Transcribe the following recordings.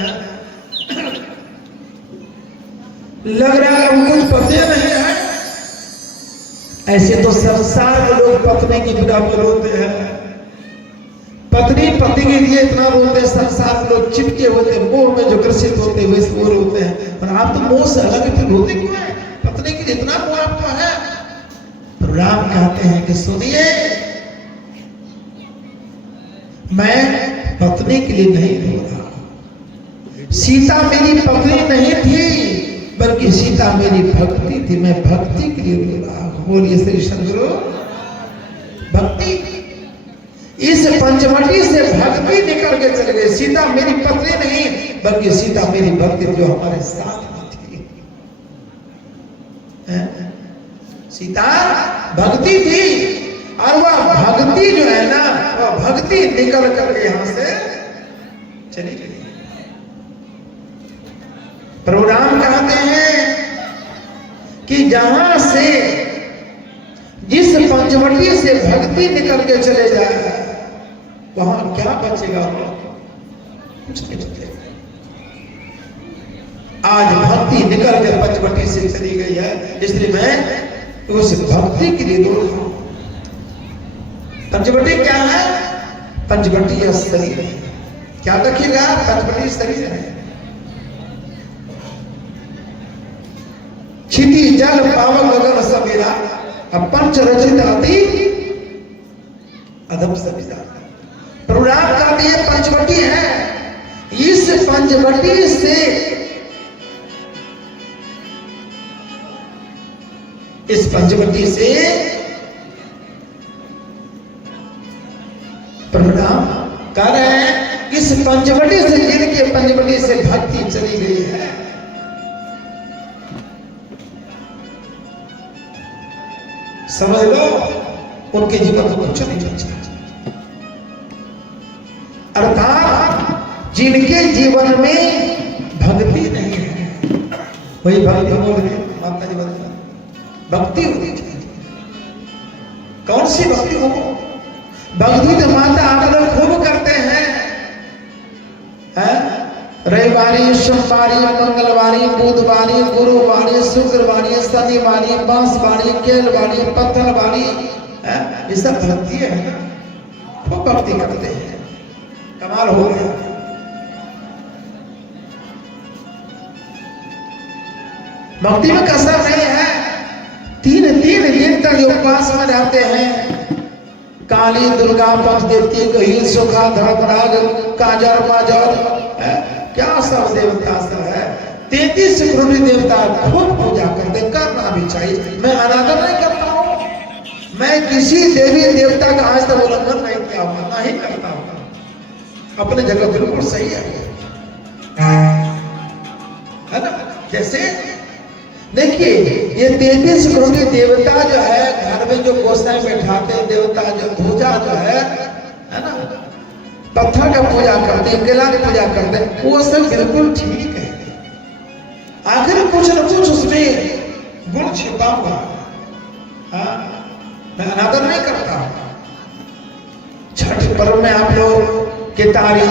हैं, लग रहा है वो कुछ पते नहीं है। ऐसे तो संसार में लोग पत्नी की विदा में रोते हैं, पत्नी पति के लिए इतना रोते हैं। संसार में लोग चिपके होते हैं, मोह में जो ग्रसित होते हैं वैसे वो रोते हैं। और आप तो मोह से अलग फिर रोते क्यों है? पत्नी के लिए इतना मोह आपको है। तो राम कहते हैं कि सुनिए, मैं पत्नी के लिए नहीं रो रहा। सीता मेरी पत्नी नहीं थी, बल्कि सीता मेरी भक्ति थी। मैं भक्ति के लिए रो रहा हूं। बोलिए श्री सद्गुरु। भक्ति, इस पंचवटी से भक्ति निकल के चले गए। सीता मेरी पत्नी नहीं, बल्कि सीता मेरी भक्ति जो हमारे साथ में थी। सीता भक्ति थी, और वह भक्ति जो है ना, वह भक्ति निकल करके यहां से चली गई। प्रभु राम कहते हैं कि जहां से जिस पंचवटी से भक्ति निकल के चले जाए, वहां क्या बचेगा? कुछ नहीं बचेगा। आज भक्ति निकल के पंचवटी से चली गई है, इसलिए मैं उस भक्ति के लिए दौड़ रहा हूं। पंचवटी क्या है? पंचवटी यह शरीर है। क्या रखिएगा? पंचवटी शरीर है। क्षिति जल पावन गगन सवेरा, पंच रचित अति अधम सविता। प्रभु राम कहते हैं पंचवटी है। इस पंचवटी से, इस पंचवटी से प्रभु राम कह रहे हैं, इस पंचवटी से, जिनके पंचवटी से भक्ति चली गई है, समझ लो उनके जीवन में कुछ नहीं बचा। अर्थात जिनके जीवन में भक्ति नहीं है, वही भक्ति बोलते माता जी बोलते भक्ति होनी चाहिए। कौन सी भक्ति हो? भक्ति तो माता आप लोग खूब करते हैं, रविवारी, सोमवारी, मंगलवारी, बुधवारी, गुरुवारी, शुक्रवारी, शनिवारी, बांसवारी, केलवारी, पत्थरवारी, ये सब भक्ति है ना। खूब भक्ति करते हैं, कमाल हो गया। भक्ति में कसर नहीं है। तीन दिन तक उपवास में रहते हैं। काली, दुर्गा, पंचदेवती, कही, सुखा, धर्मराज, काजर, माजर, क्या सब देवता सब है। 33 करोड़ देवता खूब पूजा करते, करना भी चाहिए। मैं अनादर नहीं करता हूं, मैं किसी देवी देवता का आज तक उल्लंघन नहीं किया हूं, नहीं करता हूं। अपने जगह बिल्कुल सही है ना। जैसे देखिए, ये 33 करोड़ देवता जो है, घर में जो गोसाई बैठाते हैं देवता, जो पूजा जो है ना, पत्थर का पूजा करते हैं, केला की पूजा करते हैं, वो सब बिल्कुल ठीक है। आखिर कुछ न कुछ उसमें गुण छिपा हुआ। मैं अनादर नहीं करता। छठ पर्व में आप लोग केतारी,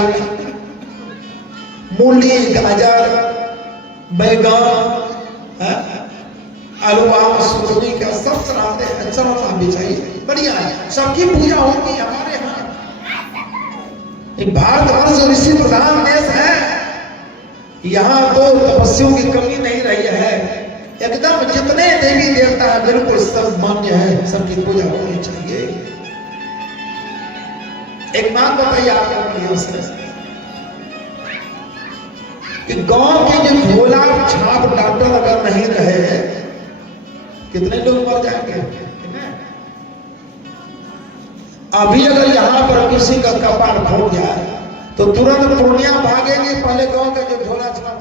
मूली, गाजर, बैगन, आलूआ, सूरजमुखी का सब चढ़ाते हैं। चढ़ाना भी चाहिए, बढ़िया है। सबकी पूजा होती है हमारे यहाँ। भारतवर्ष ऋषि प्रधान देश है, यहाँ तो तपस्वियों की कमी नहीं रही है। एकदम जितने देवी देवता है बिल्कुल सब मान्य है, सबकी पूजा होनी चाहिए। एक बात बताइए आप कि गांव के जो झोला छाप डॉक्टर अगर नहीं रहे, कितने लोग मर जाएंगे। अभी अगर यहाँ पर किसी का कपाल फूट जाए तो तुरंत पूर्णिया भागेंगे, पहले गांव का जो झोला छाप